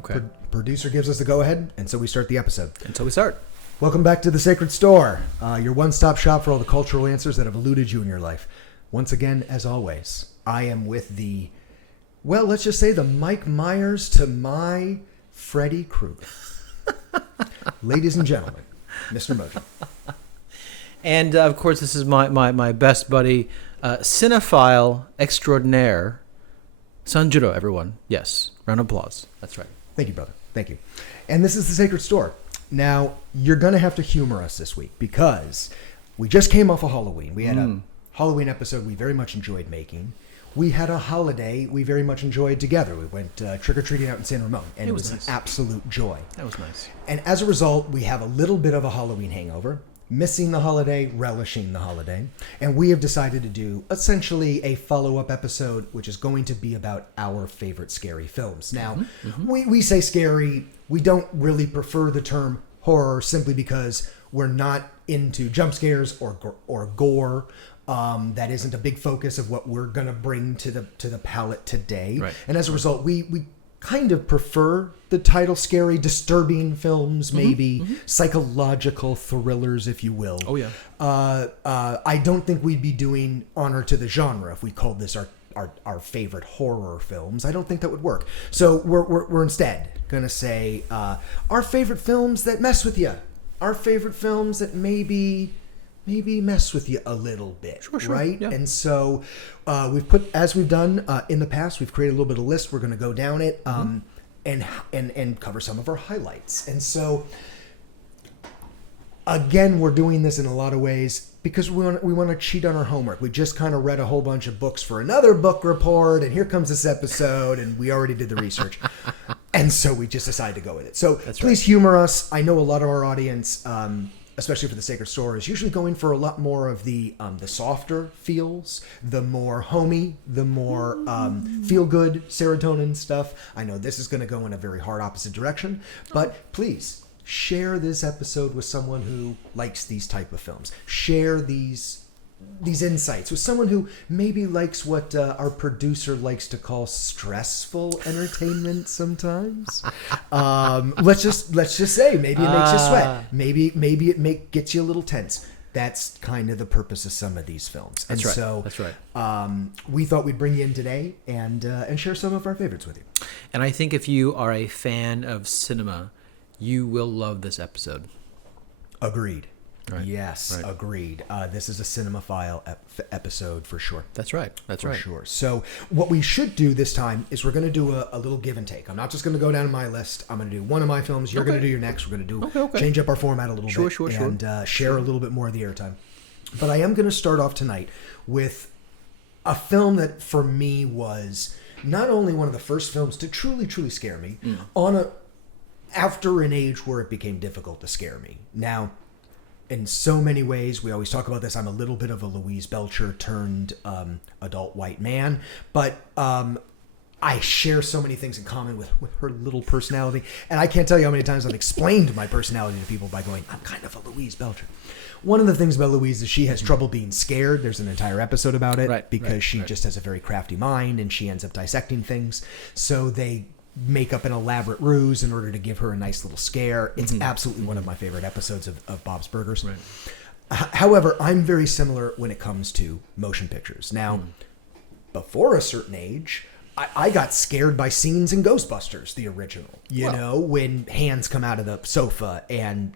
Okay. Producer gives us the go-ahead, and so we start the episode. And so we start. Welcome back to The Sacred Store, your one-stop shop for all the cultural answers that have eluded you in your life. Once again, as always, I am with let's just say the Mike Myers to my Freddy Krueger. Ladies and gentlemen, Mr. Mojo. And, of course, this is my best buddy, cinephile extraordinaire, Sanjuro, everyone. Yes, round of applause. That's right. Thank you, brother. Thank you. And this is The Sacred Store. Now, you're going to have to humor us this week because we just came off of Halloween. We had a Halloween episode we very much enjoyed making. We had a holiday we very much enjoyed together. We went trick-or-treating out in San Ramon, and it was nice. An absolute joy. That was nice. And as a result, we have a little bit of a Halloween hangover, missing the holiday, relishing the holiday. And we have decided to do essentially a follow-up episode, which is going to be about our favorite scary films. Now, we say scary. We don't really prefer the term horror simply because we're not into jump scares or gore. That isn't a big focus of what we're going to bring to the palette today. Right. And as a result, we kind of prefer the title scary, disturbing films, maybe psychological thrillers, if you will. Oh, yeah. I don't think we'd be doing honor to the genre if we called this our favorite horror films. I don't think that would work. So we're instead going to say our favorite films that mess with you. Our favorite films that maybe mess with you a little bit, sure, right? Yeah. And so as we've done in the past, we've created a little bit of a list. We're going to go down it and cover some of our highlights. And so, again, we're doing this in a lot of ways because we want to cheat on our homework. We just kind of read a whole bunch of books for another book report, and here comes this episode, and we already did the research. And so we just decided to go with it. So please humor us. I know a lot of our audience, especially for The Sacred Store, is usually going for a lot more of the softer feels, the more homey, the more feel-good serotonin stuff. I know this is going to go in a very hard opposite direction, but please share this episode with someone who likes these type of films. Share these insights with someone who maybe likes what our producer likes to call stressful entertainment sometimes. Let's just say maybe it makes you sweat. Maybe it gets you a little tense. That's kind of the purpose of some of these films. That's right. We thought we'd bring you in today and share some of our favorites with you. And I think if you are a fan of cinema, you will love this episode. Agreed. Right. Yes, right. Agreed. This is a cinemaphile episode for sure. That's right. For sure. So what we should do this time is we're going to do a little give and take. I'm not just going to go down my list. I'm going to do one of my films. You're going to do your next. We're going to do change up our format a little bit and share a little bit more of the airtime. But I am going to start off tonight with a film that for me was not only one of the first films to truly, truly scare me after an age where it became difficult to scare me. Now, in so many ways, we always talk about this. I'm a little bit of a Louise Belcher turned adult white man, but I share so many things in common with her little personality. And I can't tell you how many times I've explained my personality to people by going, I'm kind of a Louise Belcher. One of the things about Louise is she has trouble being scared. There's an entire episode about it because she just has a very crafty mind and she ends up dissecting things. So they make up an elaborate ruse in order to give her a nice little scare. It's absolutely one of my favorite episodes of Bob's Burgers. Right. However, I'm very similar when it comes to motion pictures. Now, before a certain age, I got scared by scenes in Ghostbusters, the original. You know, when hands come out of the sofa and,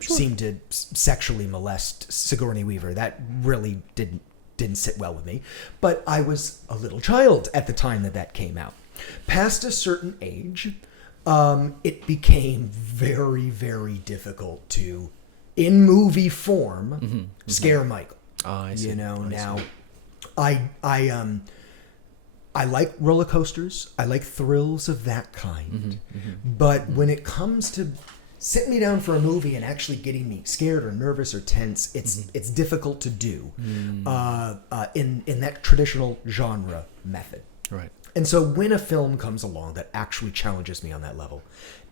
seem to sexually molest Sigourney Weaver. That really didn't sit well with me. But I was a little child at the time that came out. Past a certain age, it became very, very difficult to, in movie form, scare Michael. Oh, I see. Now, I like roller coasters. I like thrills of that kind. But when it comes to sitting me down for a movie and actually getting me scared or nervous or tense, it's difficult to do in that traditional genre method. Right. And so when a film comes along that actually challenges me on that level,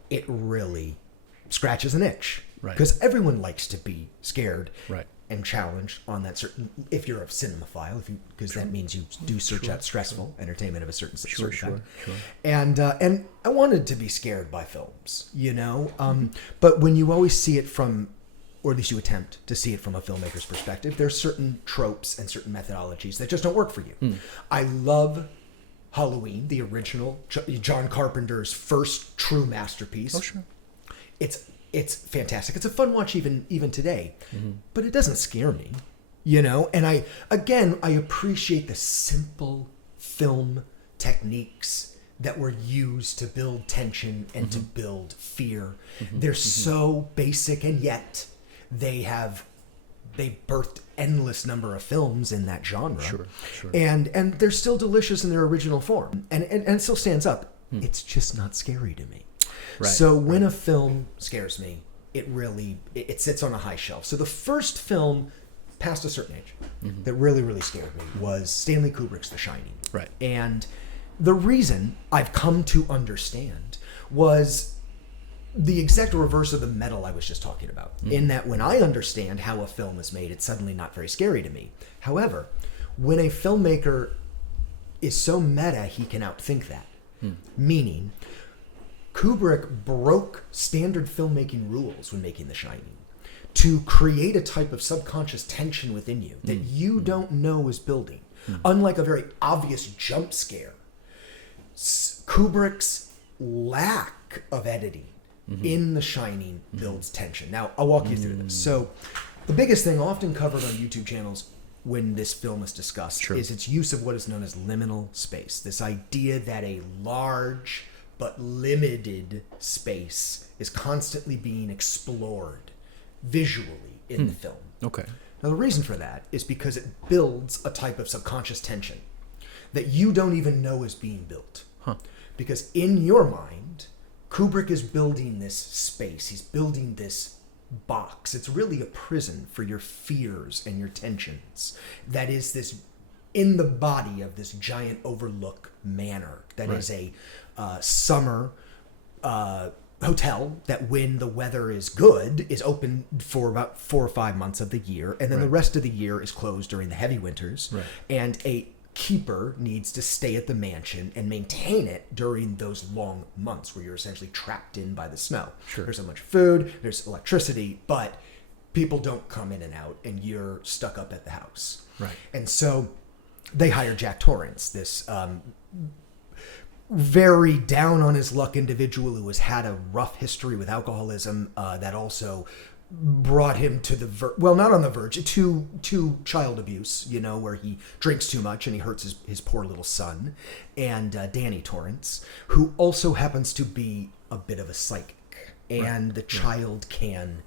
it really scratches an itch. Right. Because everyone likes to be scared. Right. and challenged on that certain, if you're a cinemaphile, because that means you do search out stressful entertainment of a certain kind. And I wanted to be scared by films, but when you always see it from, or at least you attempt to see it from a filmmaker's perspective, there's certain tropes and certain methodologies that just don't work for you. I love Halloween, the original John Carpenter's first true masterpiece. Oh, sure. It's fantastic. It's a fun watch even today, but it doesn't scare me, And I appreciate the simple film techniques that were used to build tension and to build fear. They're so basic, and yet they've birthed endless number of films in that genre. Sure. And they're still delicious in their original form, and it still stands up. It's just not scary to me. Right. So when a film scares me, it sits on a high shelf. So the first film past a certain age that really scared me was Stanley Kubrick's The Shining. Right. And the reason I've come to understand was the exact reverse of the metal I was just talking about, in that when I understand how a film is made, it's suddenly not very scary to me. However, when a filmmaker is so meta, he can outthink that. Meaning, Kubrick broke standard filmmaking rules when making The Shining to create a type of subconscious tension within you that you don't know is building. Unlike a very obvious jump scare, Kubrick's lack of editing in The Shining builds tension. Now, I'll walk you through this. So, the biggest thing often covered on YouTube channels when this film is discussed is its use of what is known as liminal space. This idea that a large but limited space is constantly being explored visually in the film. Okay. Now, the reason for that is because it builds a type of subconscious tension that you don't even know is being built. Because in your mind, Kubrick is building this space. He's building this box. It's really a prison for your fears and your tensions. That is this in the body of this giant overlook manor. That is a summer hotel that, when the weather is good, is open for about 4 or 5 months of the year, and then the rest of the year is closed during the heavy winters. And a keeper needs to stay at the mansion and maintain it during those long months where you're essentially trapped in by the snow. There's so much food, there's electricity, but people don't come in and out, and you're stuck up at the house. And so they hire Jack Torrance, this very down on his luck individual who has had a rough history with alcoholism, that also brought him to the not on the verge, to child abuse, where he drinks too much and he hurts his poor little son. And Danny Torrance, who also happens to be a bit of a psychic, and the child can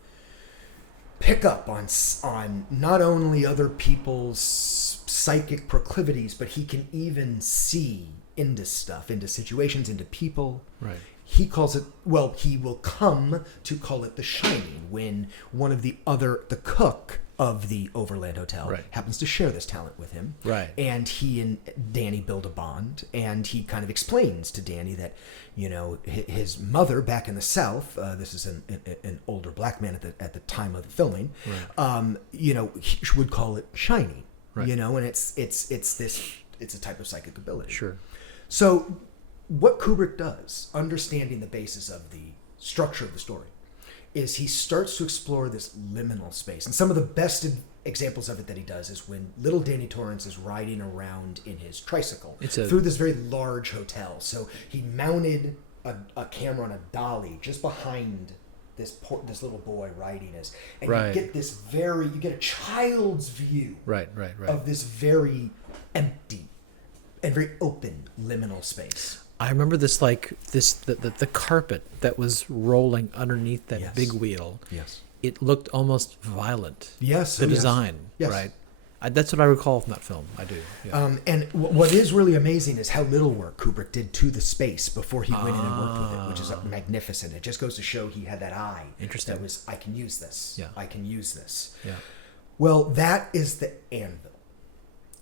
pick up on not only other people's psychic proclivities, but he can even see into stuff, into situations, into people. He calls it, he will come to call it The Shining when one of the cook of the Overland Hotel happens to share this talent with him. And he and Danny build a bond, and he kind of explains to Danny that, his mother back in the South, this is an older black man at the time of the filming, he would call it shining, and it's a type of psychic ability. So what Kubrick does, understanding the basis of the structure of the story, is he starts to explore this liminal space. And some of the best examples of it that he does is when little Danny Torrance is riding around in his tricycle through this very large hotel. So he mounted a camera on a dolly just behind this little boy riding us. And you get a child's view of this very empty and very open liminal space. I remember the carpet that was rolling underneath that big wheel. It looked almost violent. The design, right? That's what I recall from that film. I do. And what is really amazing is how little work Kubrick did to the space before he went in and worked with it, which is magnificent. It just goes to show he had that eye. Interesting. That was, I can use this. I can use this. Yeah. Well, that is the anvil.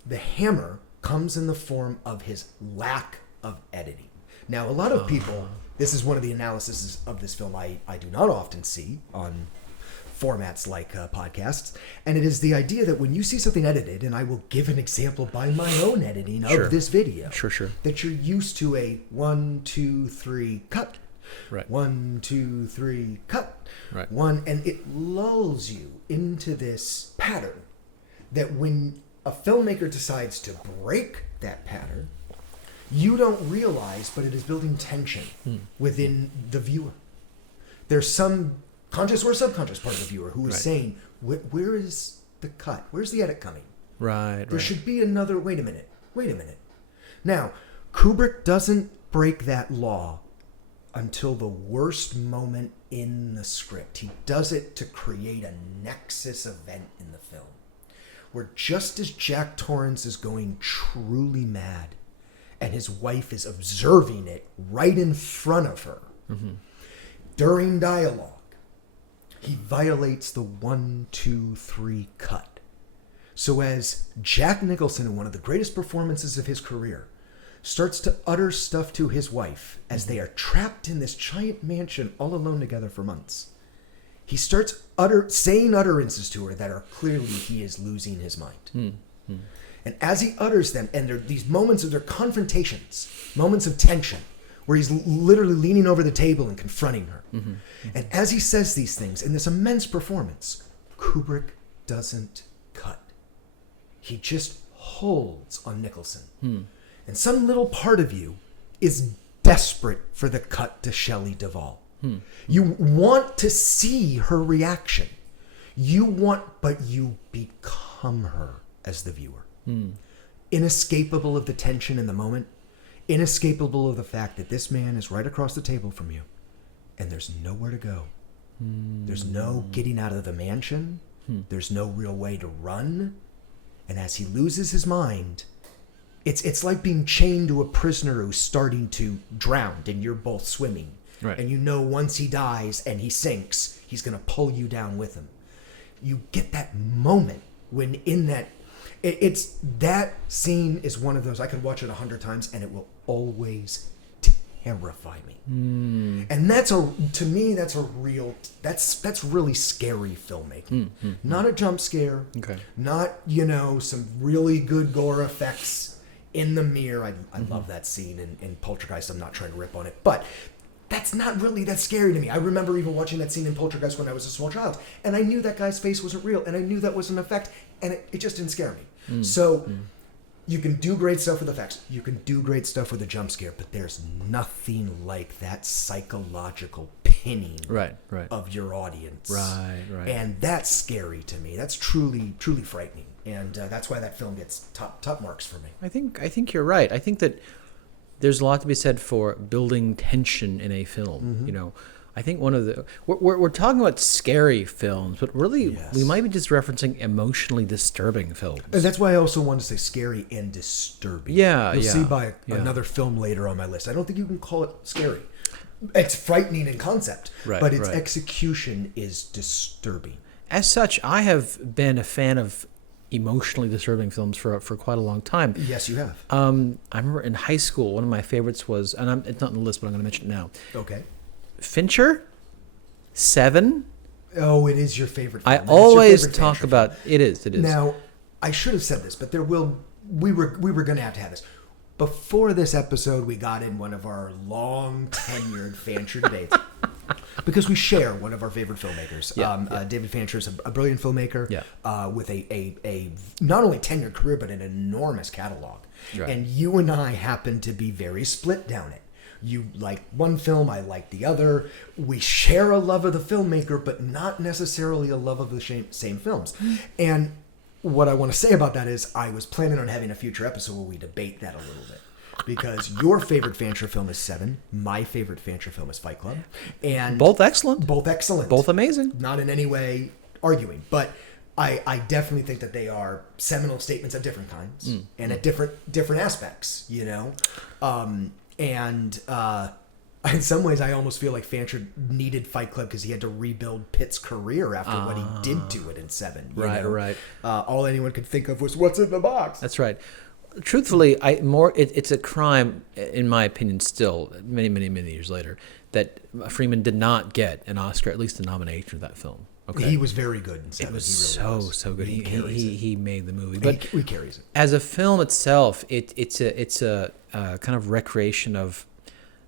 The hammer comes in the form of his lack of editing. Now, a lot of people, this is one of the analyses of this film I do not often see on formats like podcasts. And it is the idea that when you see something edited, and I will give an example by my own editing of this video, that you're used to a 1, 2, 3 cut. Right. 1, 2, 3 cut. Right. And it lulls you into this pattern that when a filmmaker decides to break that pattern, you don't realize, but it is building tension within the viewer. There's some conscious or subconscious part of the viewer who is saying, where is the cut? Where's the edit coming? Right. There should be another, wait a minute. Now, Kubrick doesn't break that law until the worst moment in the script. He does it to create a nexus event in the film, where just as Jack Torrance is going truly mad, and his wife is observing it right in front of her, during dialogue, he violates the 1, 2, 3 cut. So as Jack Nicholson, in one of the greatest performances of his career, starts to utter stuff to his wife as they are trapped in this giant mansion all alone together for months, he starts saying utterances to her that are clearly he is losing his mind. And as he utters them, and there are these moments of their confrontations, moments of tension, where he's literally leaning over the table and confronting her. And as he says these things in this immense performance, Kubrick doesn't cut. He just holds on Nicholson. And some little part of you is desperate for the cut to Shelley Duvall. You want to see her reaction. But you become her as the viewer. Inescapable of the tension in the moment, inescapable of the fact that this man is right across the table from you, and there's nowhere to go. There's no getting out of the mansion. There's no real way to run. And as he loses his mind, it's like being chained to a prisoner who's starting to drown, and you're both swimming. Right. And you know once he dies and he sinks, he's going to pull you down with him. You get that moment when in that... It's that scene is one of those, I could watch it 100 times and it will always terrify me. And that's really scary filmmaking. Not a jump scare. Okay. Not, some really good gore effects in the mirror. I love that scene in Poltergeist. I'm not trying to rip on it, but that's not really that scary to me. I remember even watching that scene in Poltergeist when I was a small child, and I knew that guy's face wasn't real, and I knew that was an effect, and it just didn't scare me. You can do great stuff with effects. You can do great stuff with a jump scare, but there's nothing like that psychological pinning of your audience. Right. And that's scary to me. That's truly, truly frightening. And that's why that film gets top marks for me. I think you're right. I think that there's a lot to be said for building tension in a film. I think one of the we're talking about scary films, but really we might be just referencing emotionally disturbing films. And that's why I also wanted to say scary and disturbing. You'll see by another film later on my list. I don't think you can call it scary. It's frightening in concept, but its execution is disturbing. As such, I have been a fan of emotionally disturbing films for quite a long time. Yes, you have. I remember in high school, one of my favorites was, and it's not on the list, but I'm going to mention it now. Okay. Fincher, Seven. Oh, it is your favorite film. I always talk about it. It is. Now, I should have said this, but we were going to have this. Before this episode, we got in one of our long tenured Fancher debates. Because we share one of our favorite filmmakers. David Fancher is a brilliant filmmaker with a not only tenured career, but an enormous catalog. Right. And you and I happen to be very split down it. You like one film, I like the other. We share a love of the filmmaker, but not necessarily a love of the same films. And what I want to say about that is I was planning on having a future episode where we debate that a little bit. Because your favorite Fancher film is Seven. My favorite Fancher film is Fight Club. And both excellent. Both amazing. Not in any way arguing. But I definitely think that they are seminal statements of different kinds. And at different aspects, And in some ways, I almost feel like Fancher needed Fight Club because he had to rebuild Pitt's career after what he did to it in Seven. Right. All anyone could think of was what's in the box. That's right. Truthfully, it's a crime, in my opinion, still many years later, that Freeman did not get an Oscar, at least a nomination for that film. Okay? He was very good in Seven. It was so good. He made the movie, but he carries it. As a film itself, it's a kind of recreation of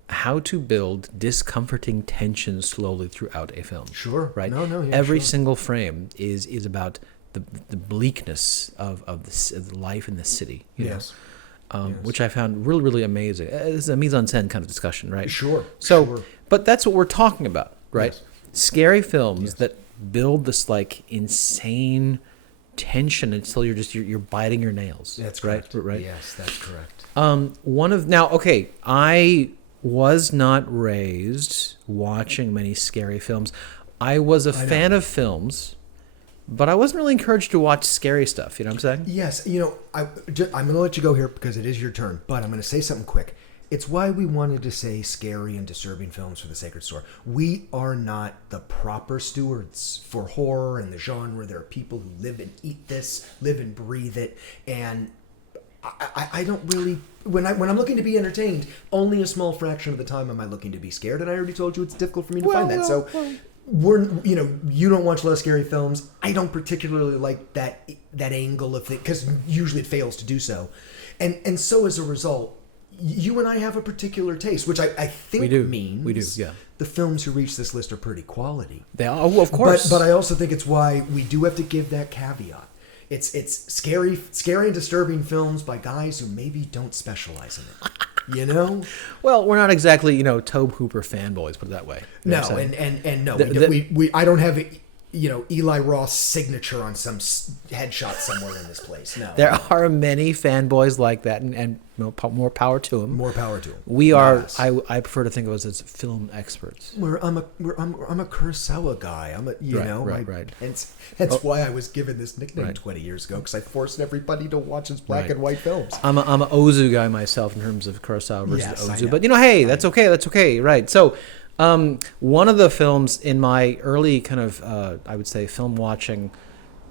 how to build discomforting tension slowly throughout a film. Sure. Right. Yeah, every single frame is about the bleakness of the life in the city. You know? Which I found really, really amazing. It's a mise en scène kind of discussion, right? Sure. But that's what we're talking about, right? Yes. Scary films that build this like insane tension until you're biting your nails. That's right. Correct. Right. Yes, that's correct. I was not raised watching many scary films. I was a fan of films, but I wasn't really encouraged to watch scary stuff. You know what I'm saying? Yes. I'm going to let you go here because it is your turn, but I'm going to say something quick. It's why we wanted to say scary and disturbing films for the Sacred Store. We are not the proper stewards for horror and the genre. There are people who live and eat this, live and breathe it, and I don't really... When I'm looking to be entertained, only a small fraction of the time am I looking to be scared, and I already told you it's difficult for me to find that. So you don't watch a lot of scary films. I don't particularly like that angle of things because usually it fails to do so, and so as a result, you and I have a particular taste, which I think means the films who reach this list are pretty quality. They are, of course. But I also think it's why we do have to give that caveat. It's scary and disturbing films by guys who maybe don't specialize in it. You know? Well, we're not exactly, Tobe Hooper fanboys, put it that way. No, and no, I don't have Eli Roth's signature on some headshot somewhere in this place. No. There are many fanboys like that, and more power to them. More power to them. We are. I prefer to think of us as film experts. I'm a Kurosawa guy. Right. That's why I was given this nickname 20 years ago, because I forced everybody to watch his black and white films. I'm an Ozu guy myself in terms of Kurosawa versus Ozu, but hey, that's okay, right? So. One of the films in my early kind of, I would say, film watching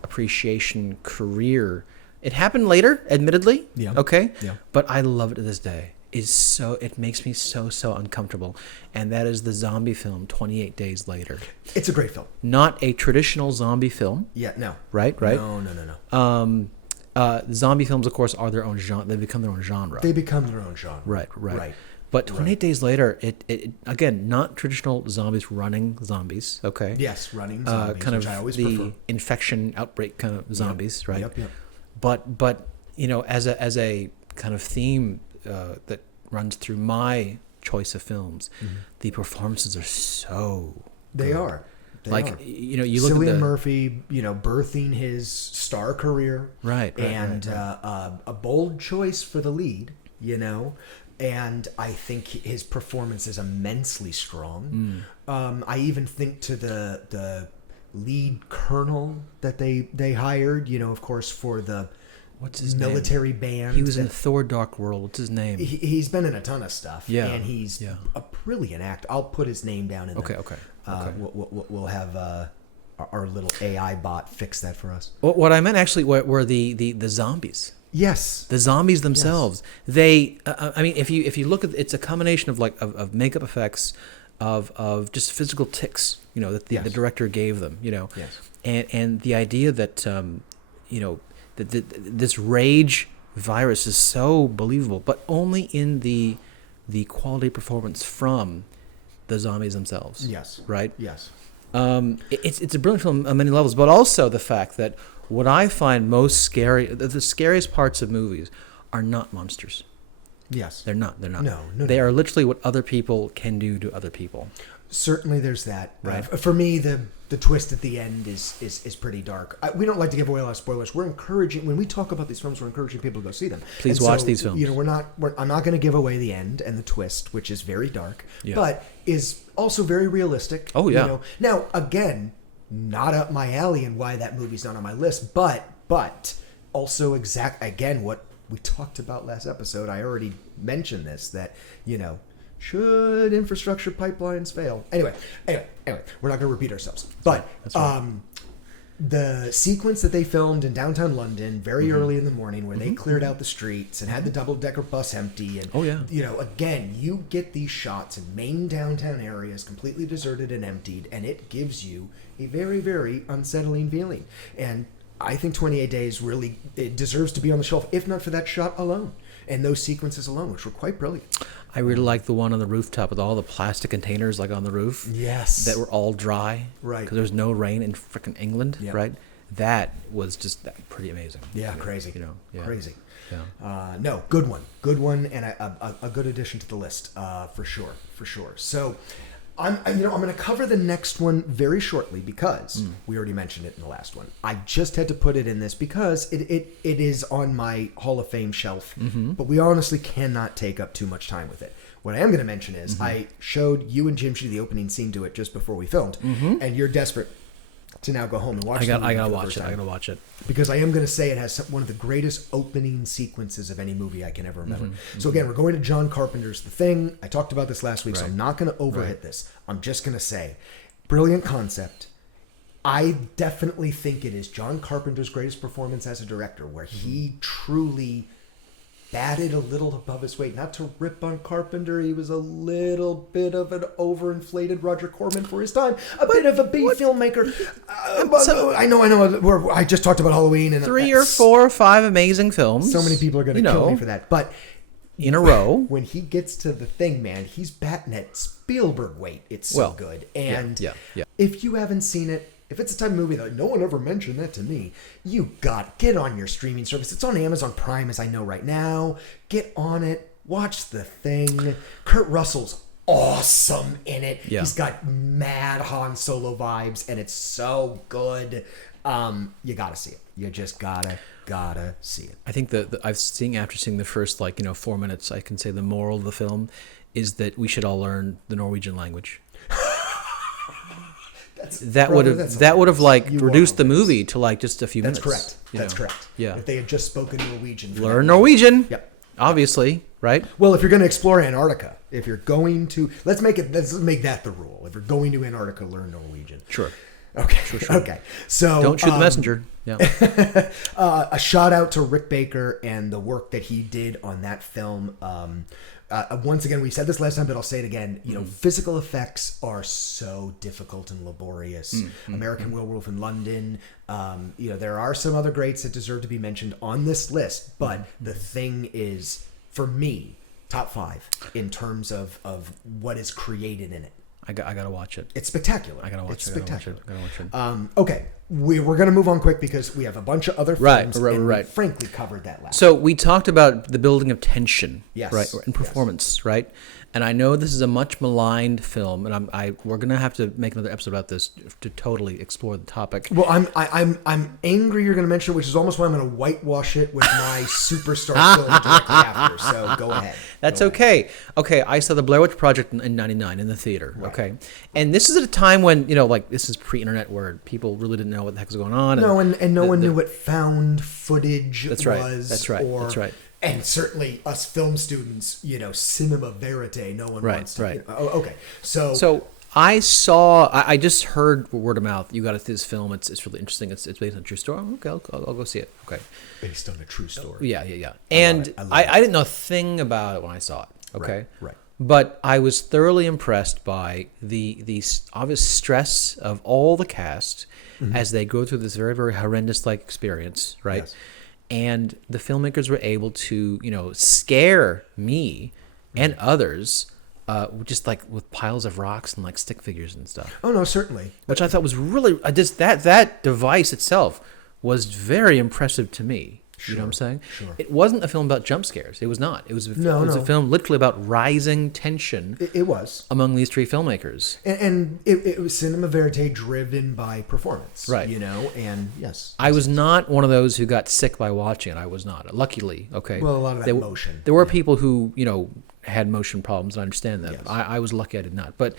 appreciation career, it happened later, admittedly. Yeah. Okay. Yeah. But I love it to this day. It makes me so uncomfortable, and that is the zombie film 28 Days Later. It's a great film. Not a traditional zombie film. Yeah. No. Right. No. Zombie films, of course, are their own genre. They become their own genre. Right. But 28 Days Later, it again, not traditional zombies, running zombies, okay? Yes, running zombies, kind of which I always the prefer. Infection outbreak kind of zombies, right? Yep. But as a kind of theme that runs through my choice of films, the performances are so They good. are. You look Cillian at Murphy, birthing his star career. Right. A bold choice for the lead, And I think his performance is immensely strong. I even think to the lead colonel that they hired, of course, for the military band. He was in Thor: Dark World. What's his name? He's been in a ton of stuff. Yeah, and he's a brilliant actor. I'll put his name down in Okay. We'll have our little AI bot fix that for us. What I meant actually were the zombies. Yes, the zombies themselves. Yes. They, if you look at, it's a combination of makeup effects, of just physical tics, that the director gave them, Yes. and the idea that that this rage virus is so believable, but only in the quality performance from the zombies themselves. Yes. Right. Yes. It's a brilliant film on many levels, but also the fact that. What I find most scary, the scariest parts of movies are not monsters. Yes. They're not. No. They are literally what other people can do to other people. Certainly there's that. Right. For me, the twist at the end is pretty dark. We don't like to give away a lot of spoilers. We're encouraging, when we talk about these films, we're encouraging people to go see them. Please watch these films. I'm not going to give away the end and the twist, which is very dark, but is also very realistic. Oh, yeah. Now, again, not up my alley and why that movie's not on my list, but also again what we talked about last episode. I already mentioned this, that should infrastructure pipelines fail, anyway we're not going to repeat ourselves, but that's right. the sequence that they filmed in downtown London very early in the morning, where they cleared out the streets and had the double-decker bus empty, and again, you get these shots in main downtown areas completely deserted and emptied, and it gives you a very, very unsettling feeling. And I think 28 Days really, it deserves to be on the shelf, if not for that shot alone and those sequences alone, which were quite brilliant. I really like the one on the rooftop with all the plastic containers like on the roof. Yes. That were all dry. Right. Because there's no rain in frickin' England, right? That was just pretty amazing. Yeah, crazy. Crazy. Yeah. No, good one, and a good addition to the list, for sure. So, I'm going to cover the next one very shortly because we already mentioned it in the last one. I just had to put it in this because it is on my Hall of Fame shelf, but we honestly cannot take up too much time with it. What I am going to mention is I showed you and Jimshi the opening scene to it just before we filmed, and you're desperate to now go home and watch it. I gotta watch it. Because I am going to say it has one of the greatest opening sequences of any movie I can ever remember. So again, we're going to John Carpenter's The Thing. I talked about this last week, so I'm not going to overhit this. I'm just going to say, brilliant concept. I definitely think it is John Carpenter's greatest performance as a director, where he truly batted a little above his weight. Not to rip on Carpenter, he was a little bit of an overinflated Roger Corman for his time, a bit of a B filmmaker. I know. I just talked about Halloween and 3 or 4 or 5 amazing films. So many people are going to kill me for that, but in a row, when he gets to The Thing, man, he's batting at Spielberg weight. It's so good, and if you haven't seen it. If it's a type of movie that no one ever mentioned that to me, you get on your streaming service. It's on Amazon Prime, as I know right now. Get on it. Watch The Thing. Kurt Russell's awesome in it. Yeah. He's got mad Han Solo vibes, and it's so good. You gotta see it. You just gotta see it. I think after seeing the first 4 minutes, I can say the moral of the film is that we should all learn the Norwegian language. That would have reduced the movie to just a few minutes. That's correct. Yeah. If they had just spoken Norwegian. Learn Norwegian. Yep. Obviously, right? Well, if you're going to explore Antarctica, if you're going to let's make that the rule. If you're going to Antarctica, learn Norwegian. Sure. Okay. Sure. Okay. So don't shoot the messenger. Yeah. A shout out to Rick Baker and the work that he did on that film. Once again, we said this last time, but I'll say it again. Physical effects are so difficult and laborious. American Werewolf in London. There are some other greats that deserve to be mentioned on this list, but The Thing is, for me, top 5 in terms of what is created in it. I gotta watch it. It's spectacular. I gotta watch it. Okay, we're gonna move on quick because we have a bunch of other films. We frankly covered that last. So we talked about the building of tension, yes, right, and performance, right? And I know this is a much maligned film, and we're gonna have to make another episode about this to totally explore the topic. Well, I'm angry you're gonna mention it, which is almost why I'm gonna whitewash it with my superstar film directly after. So go ahead. That's okay. Okay, I saw the Blair Witch Project in '99 in the theater. Right. Okay, and this is at a time when this is pre-internet where people really didn't know what the heck was going on. No, and no one knew what found footage was. That's right. And certainly us film students, cinema verite, no one wants to. Right. Okay. So I just heard word of mouth. You got to see this film. It's really interesting. It's based on a true story. Okay, I'll go see it. Okay. Based on a true story. Yeah. And I didn't know a thing about it when I saw it. Okay. Right. But I was thoroughly impressed by the obvious stress of all the cast as they go through this very, very horrendous experience, right? Yes. And the filmmakers were able to, scare me and others, just with piles of rocks and stick figures and stuff. Oh no, certainly. Which I thought was really just that device itself was very impressive to me. Sure, you know what I'm saying? Sure. It wasn't a film about jump scares. It was not. It was a film literally about rising tension. It was among these 3 filmmakers, and it was cinema verite driven by performance, right? And yes, I was not one of those who got sick by watching it. I was not. Luckily, okay. Well, a lot of that motion. There were people who had motion problems, and I understand that. Yes. I was lucky I did not. But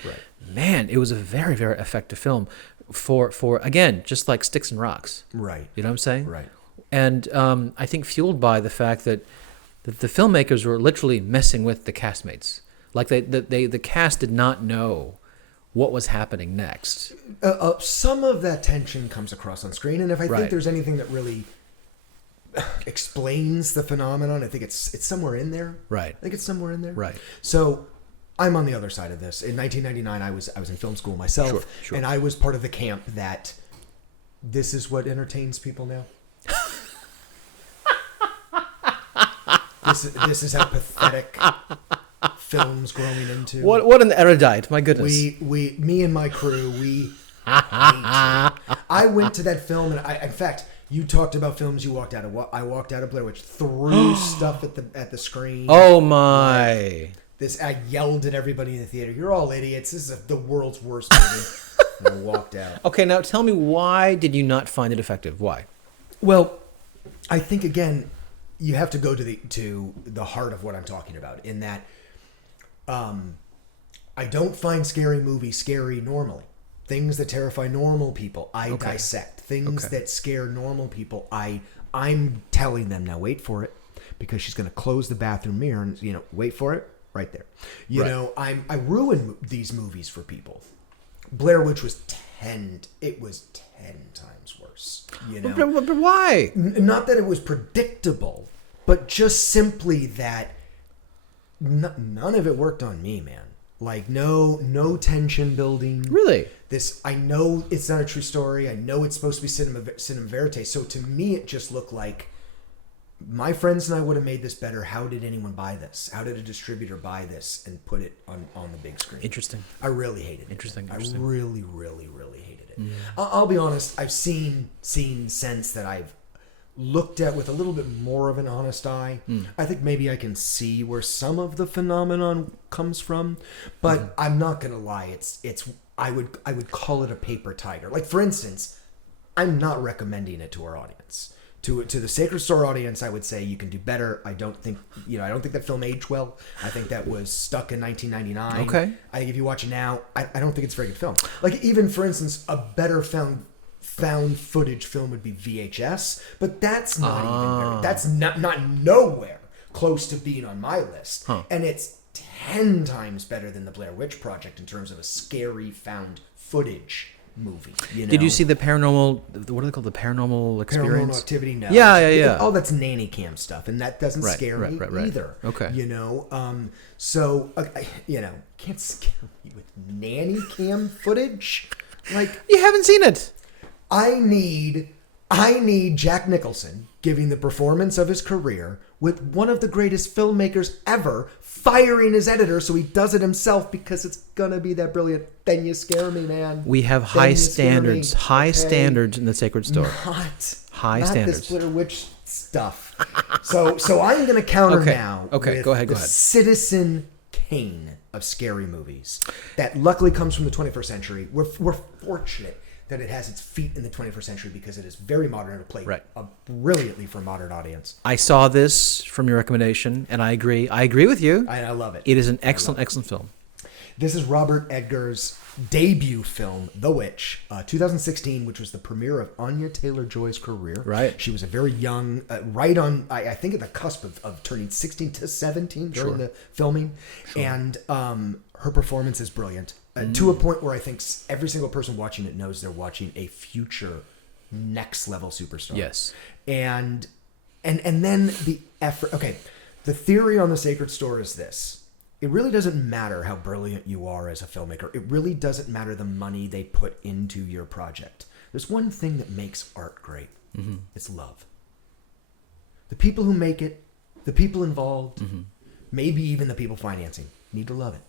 man, it was a very, very effective film for again, just like sticks and rocks. Right. You know what I'm saying? Right. And I think fueled by the fact that the filmmakers were literally messing with the castmates. The cast did not know what was happening next. Some of that tension comes across on screen, and if I think there's anything that really explains the phenomenon, I think it's somewhere in there. Right. I think it's somewhere in there. Right. So I'm on the other side of this. In 1999, I was in film school myself, and I was part of the camp that this is what entertains people now. This is how pathetic film's growing into. What an erudite! My goodness. Me and my crew, we hate it. I went to that film, and in fact, you talked about films you walked out of. I walked out of Blair Witch, threw stuff at the screen. Oh my! I yelled at everybody in the theater. You're all idiots. This is the world's worst movie. And I walked out. Okay, now tell me, why did you not find it effective? Why? Well, I think again, you have to go to the heart of what I'm talking about. In that, I don't find scary movies scary normally. Things that terrify normal people, I dissect. Things that scare normal people, I'm telling them, now wait for it, because she's going to close the bathroom mirror and wait for it. Right there. I ruin these movies for people. Blair Witch was 10 times worse. But why? Not that it was predictable, but just simply that none of it worked on me, man. Like no tension building. Really? I know it's not a true story. I know it's supposed to be cinema verite. So to me, it just looked like, my friends and I would have made this better. How did anyone buy this? How did a distributor buy this and put it on the big screen? Interesting. I really hated it. Interesting. I really, really, really hated it. I'll be honest. I've seen since that I've looked at with a little bit more of an honest eye. I think maybe I can see where some of the phenomenon comes from, but I'm not gonna lie. I would call it a paper tiger. Like, for instance, I'm not recommending it to our audience. To the Sacred Store audience, I would say you can do better. I don't think that film aged well. I think that was stuck in 1999. Okay. I think if you watch it now, I don't think it's a very good film. Like, even, for instance, a better found footage film would be VHS, but that's not even very, that's not nowhere close to being on my list. And it's 10 times better than the Blair Witch Project in terms of a scary found footage movie. Did you see the paranormal? What are they called? The Paranormal Experience? Paranormal Activity? No. Yeah. All that's nanny cam stuff, and that doesn't scare me either. Okay. So can't scare me with nanny cam footage. Like, you haven't seen it. I need Jack Nicholson giving the performance of his career with one of the greatest filmmakers ever firing his editor so he does it himself because it's gonna be that brilliant. Then you scare me, man. We have high standards. High standards in the Sacred Store. Not standards. This Blair Witch stuff. So I'm gonna counter now. Okay, with go ahead. Citizen Kane of scary movies that luckily comes from the 21st century. We're fortunate that it has its feet in the 21st century because it is very modern and played brilliantly for a modern audience. I saw this from your recommendation, and I agree. I agree with you. I love it. It is an excellent film. This is Robert Eddgars' debut film, The Witch, 2016, which was the premiere of Anya Taylor-Joy's career. Right. She was a very young, right on, I think at the cusp of turning 16 to 17 during the filming. Sure. And her performance is brilliant. To a point where I think every single person watching it knows they're watching a future next level superstar. Yes. And then the effort. Okay, the theory on the Sacred Store is this. It really doesn't matter how brilliant you are as a filmmaker. It really doesn't matter the money they put into your project. There's one thing that makes art great. It's love. The people who make it, the people involved, maybe even the people financing, need to love it.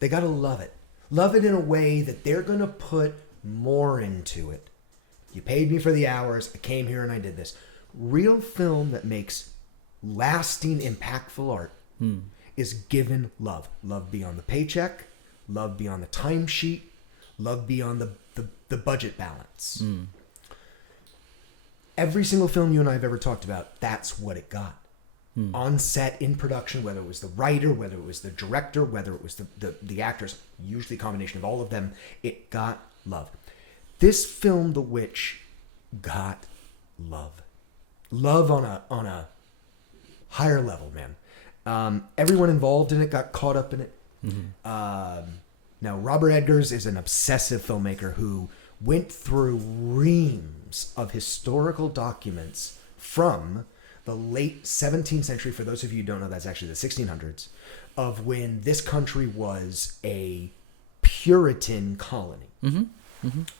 They got to love it. Love it in a way that they're going to put more into it. You paid me for the hours. I came here and I did this. Real film that makes lasting, impactful art is given love. Love beyond the paycheck. Love beyond the timesheet. Love beyond the budget balance. Every single film you and I have ever talked about, that's what it got. On set, in production, whether it was the writer, whether it was the director, whether it was the actors, usually a combination of all of them, it got love. This film, The Witch, got love. Love on a higher level, man. Everyone involved in it got caught up in it. Now, Robert Eddgars is an obsessive filmmaker who went through reams of historical documents from the late 17th century. For those of you who don't know, that's actually the 1600s, of when this country was a Puritan colony.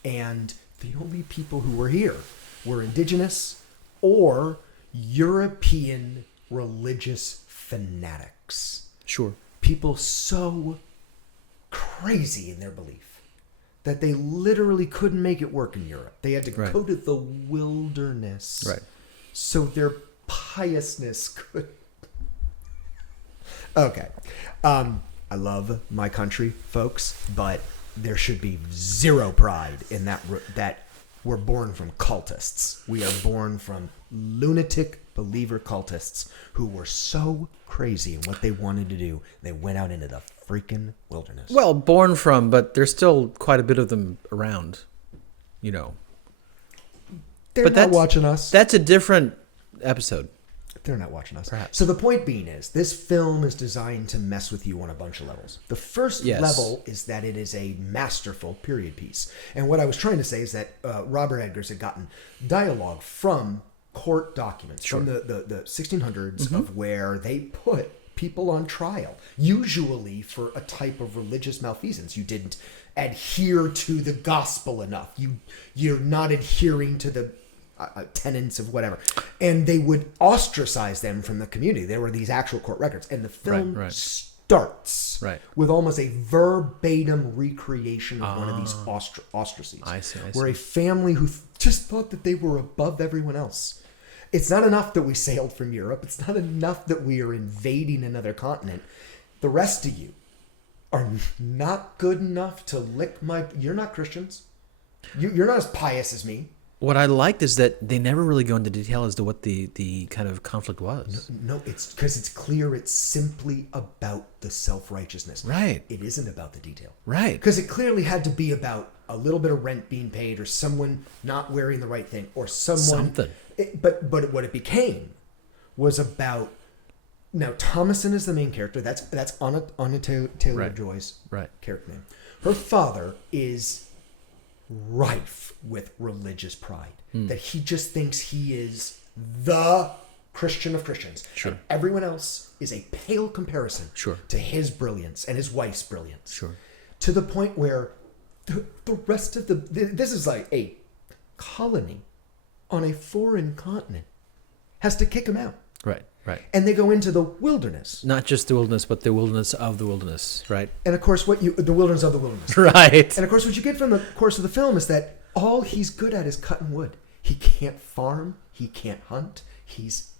And the only people who were here were indigenous or European religious fanatics. Sure. People so crazy in their belief that they literally couldn't make it work in Europe. They had to go to the wilderness. Right. So their piousness could... Okay. I love my country, folks, but there should be zero pride in that we're born from cultists. We are born from lunatic believer cultists who were so crazy in what they wanted to do, they went out into the freaking wilderness. Well, born from, but there's still quite a bit of them around, you know. They're not watching us. That's a different episode. They're not watching us. Perhaps. So the point being is, this film is designed to mess with you on a bunch of levels. The first level is that it is a masterful period piece. And what I was trying to say is that Robert Eddgars had gotten dialogue from court documents from the 1600s of where they put people on trial, usually for a type of religious malfeasance. You didn't adhere to the gospel enough. You're not adhering to the tenets of whatever, and they would ostracize them from the community. There were these actual court records, and the film starts with almost a verbatim recreation of one of these ostracies. I see. Where a family who just thought that they were above everyone else. It's not enough that we sailed from Europe. It's not enough that we are invading another continent. The rest of you are not good enough to lick my... You're not Christians. You're not as pious as me. What I liked is that they never really go into detail as to what the kind of conflict was. No, it's because it's clear it's simply about the self-righteousness. Right. It isn't about the detail. Right. Because it clearly had to be about a little bit of rent being paid or someone not wearing the right thing or someone... Something. But what it became was about... Now, Thomason is the main character. That's Anna Taylor-Joy's character name. Her father is rife with religious pride. That he just thinks he is the Christian of Christians. Sure. And everyone else is a pale comparison Sure. to his brilliance and his wife's brilliance. Sure. To the point where the rest of this is like a colony on a foreign continent has to kick him out. Right. Right. And they go into the wilderness. Not just the wilderness, but the wilderness of the wilderness, right? And of course, the wilderness of the wilderness. Right. And of course, what you get from the course of the film is that all he's good at is cutting wood. He can't farm. He can't hunt. He's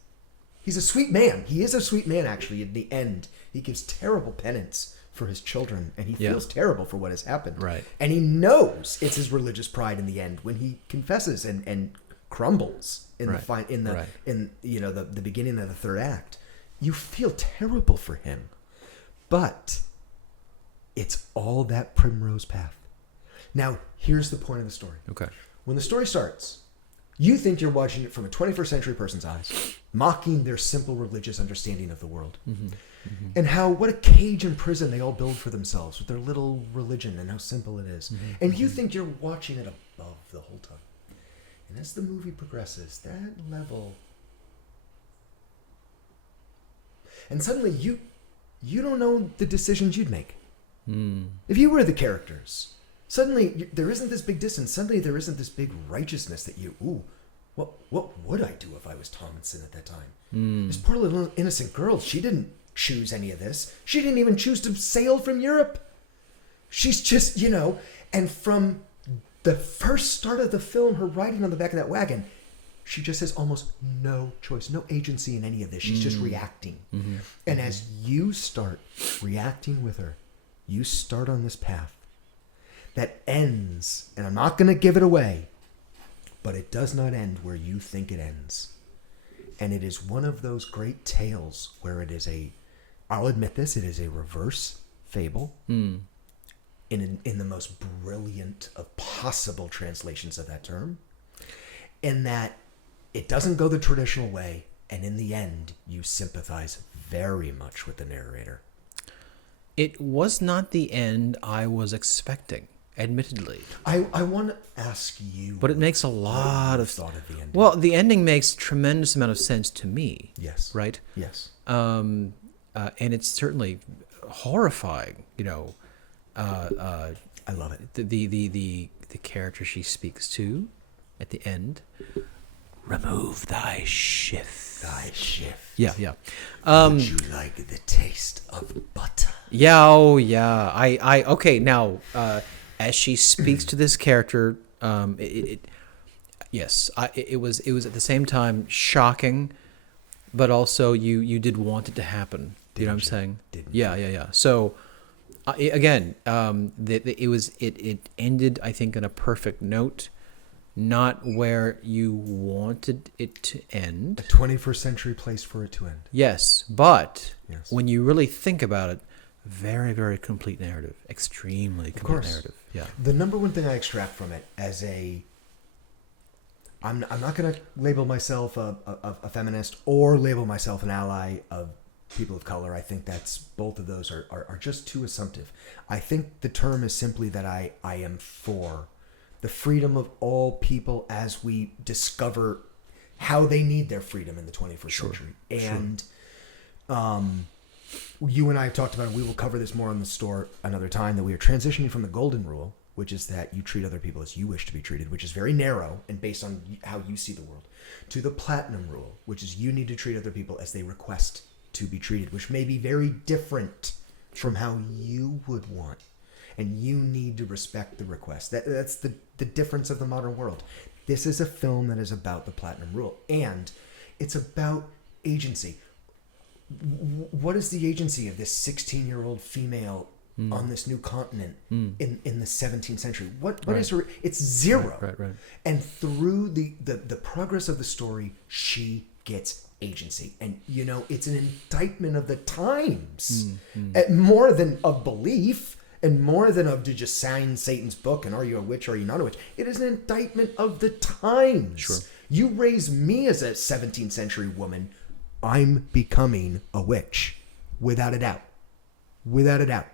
a sweet man. He is a sweet man, actually. In the end, he gives terrible penance for his children, and he feels terrible for what has happened. Right. And he knows it's his religious pride in the end when he confesses and crumbles in the beginning of the third act. You feel terrible for him, but it's all that primrose path. Now, here's the point of the story. Okay. When the story starts, you think you're watching it from a 21st century person's eyes, mocking their simple religious understanding of the world. And what a cage and prison they all build for themselves with their little religion and how simple it is. And you think you're watching it above the whole time. And as the movie progresses, that level... And suddenly you don't know the decisions you'd make. If you were the characters, suddenly there isn't this big distance. Suddenly there isn't this big righteousness that what would I do if I was Tomlinson at that time? This poor little innocent girl, she didn't choose any of this. She didn't even choose to sail from Europe. She's just, and from the first start of the film, her riding on the back of that wagon, she just has almost no choice, no agency in any of this. She's just reacting. And as you start reacting with her, you start on this path that ends, and I'm not going to give it away, but it does not end where you think it ends. And it is one of those great tales where it is I'll admit this, it is a reverse fable. In the most brilliant of possible translations of that term, in that it doesn't go the traditional way, and in the end, you sympathize very much with the narrator. It was not the end I was expecting, admittedly. I want to ask you, but it makes a lot of thought of the ending. Well, the ending makes tremendous amount of sense to me. Yes. Right. Yes. And it's certainly horrifying. I love it. The character she speaks to at the end. Remove thy shift. Thy shift. Yeah, yeah. Would you like the taste of butter? Yeah, oh yeah. I okay, now as she speaks to this character, yes, it was at the same time shocking, but also you did want it to happen. You know what I'm saying? Yeah. So again, it ended, I think, on a perfect note. Not where you wanted it to end. A 21st century place for it to end. Yes, but when you really think about it, very, very complete narrative. Extremely complete narrative. Yeah. The number one thing I extract from it as I'm not going to label myself a feminist or label myself an ally of people of color. I think that's both of those are just too assumptive. I think the term is simply that I am for the freedom of all people as we discover how they need their freedom in the 21st century. And you and I have talked about, and we will cover this more on the store another time, that we are transitioning from the golden rule, which is that you treat other people as you wish to be treated, which is very narrow and based on how you see the world, to the platinum rule, which is you need to treat other people as they request to be treated, which may be very different from how you would want. And you need to respect the request. That's the difference of the modern world. This is a film that is about the platinum rule. And it's about agency. What is the agency of this 16-year-old female on this new continent in the 17th century? What is her? It's zero. Right. And through the progress of the story, she gets agency. And, it's an indictment of the times. More than of belief. And more than of to just sign Satan's book and are you a witch or are you not a witch? It is an indictment of the times. Sure. You raise me as a 17th century woman, I'm becoming a witch. Without a doubt. Without a doubt.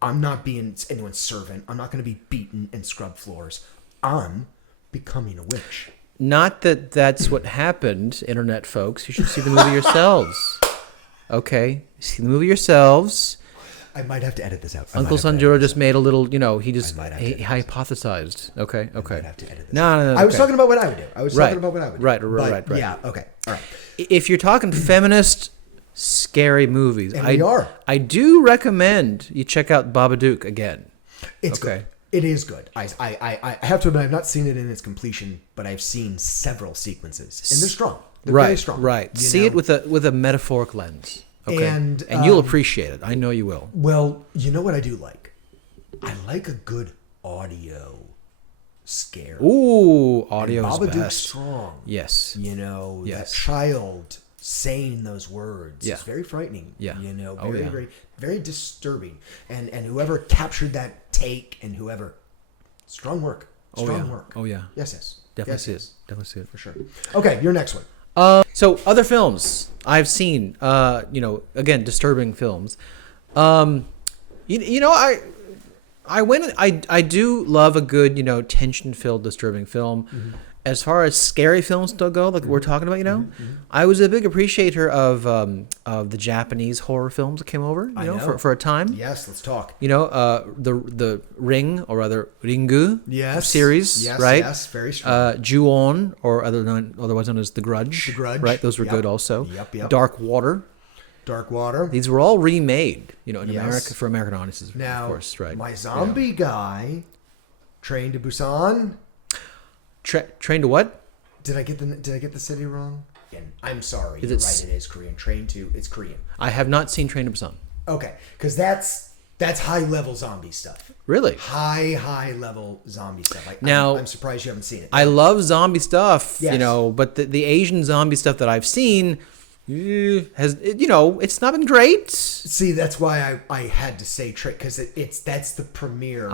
I'm not being anyone's servant. I'm not going to be beaten and scrub floors. I'm becoming a witch. Not that that's what happened, internet folks. You should see the movie yourselves. Okay? See the movie yourselves. I might have to edit this out. Uncle Sanjuro just made a little, he hypothesized. Okay. I might have to edit this No. I was talking about what I would do. Right. Yeah, okay. All right. If you're talking feminist, scary movies, I do recommend you check out Babadook again. It's good. It is good. I have to admit, I've not seen it in its completion, but I've seen several sequences. And they're strong. They're very strong. Right. See it with a metaphoric lens. Okay. And you'll appreciate it. I know you will. Well, you know what I do like? I like a good audio scare. Ooh, audio's Babadook's best. Strong. Yes. That child saying those words is very frightening. Yeah. Very, very disturbing. And whoever captured that take and whoever... Strong work. Strong work. Oh, yeah. Yes. Definitely see it. Definitely see it. For sure. Okay, your next one. So other films I've seen, again, disturbing films. I do love a good, tension-filled, disturbing film. Mm-hmm. As far as scary films still go, like we're talking about, I was a big appreciator of the Japanese horror films that came over, for a time. Yes, let's talk. The Ring, or rather Ringu series, yes, right? Yes, very strong. Ju-on, or otherwise known as The Grudge. The Grudge. Right, those were good also. Yep. Dark Water. These were all remade, in America for American audiences, now, of course, right? My zombie guy, Train to Busan. Train to what? Did I get the city wrong? I'm sorry. You're right. It is Korean. It's Korean. I have not seen Train to Busan. Okay, because that's high level zombie stuff. Really? High level zombie stuff. I'm surprised you haven't seen it. I love zombie stuff, yes. But the Asian zombie stuff that I've seen it's not been great. See, that's why I had to say because that's the premier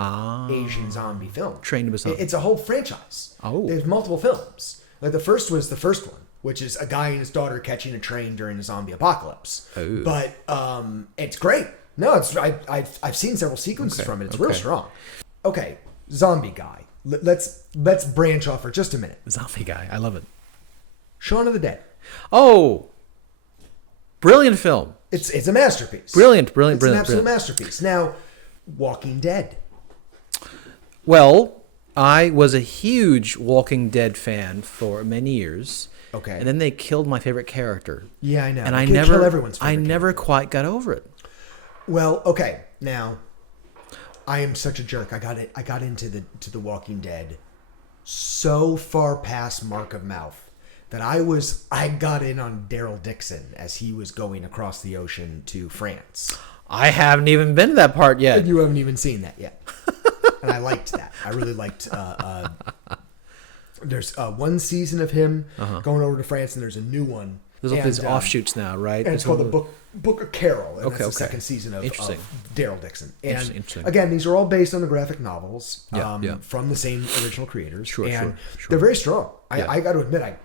Asian zombie film. Train to Busan. It's a whole franchise. Oh, there's multiple films. Like the first was the first one, which is a guy and his daughter catching a train during a zombie apocalypse. Oh. But it's great. No, it's I've seen several sequences from it. It's real strong. Okay, zombie guy. Let's branch off for just a minute. Zombie guy, I love it. Shaun of the Dead. Oh, brilliant film. It's a masterpiece. Brilliant. It's an absolute masterpiece. Now, Walking Dead. Well, I was a huge Walking Dead fan for many years. Okay. And then they killed my favorite character. Yeah, I know. And I never quite got over it. Well, okay. Now, I am such a jerk. I got into the Walking Dead so far past Mark of Mouth that I got in on Daryl Dixon as he was going across the ocean to France. I haven't even been to that part yet. And you haven't even seen that yet. And I liked that. I really liked. There's one season of him going over to France, and there's a new one. There's all these offshoots now, right? And it's called the Book of Carol. And that's the second season of Daryl Dixon. And Interesting. Again, these are all based on the graphic novels from the same original creators. Sure. They're very strong. I got to admit, I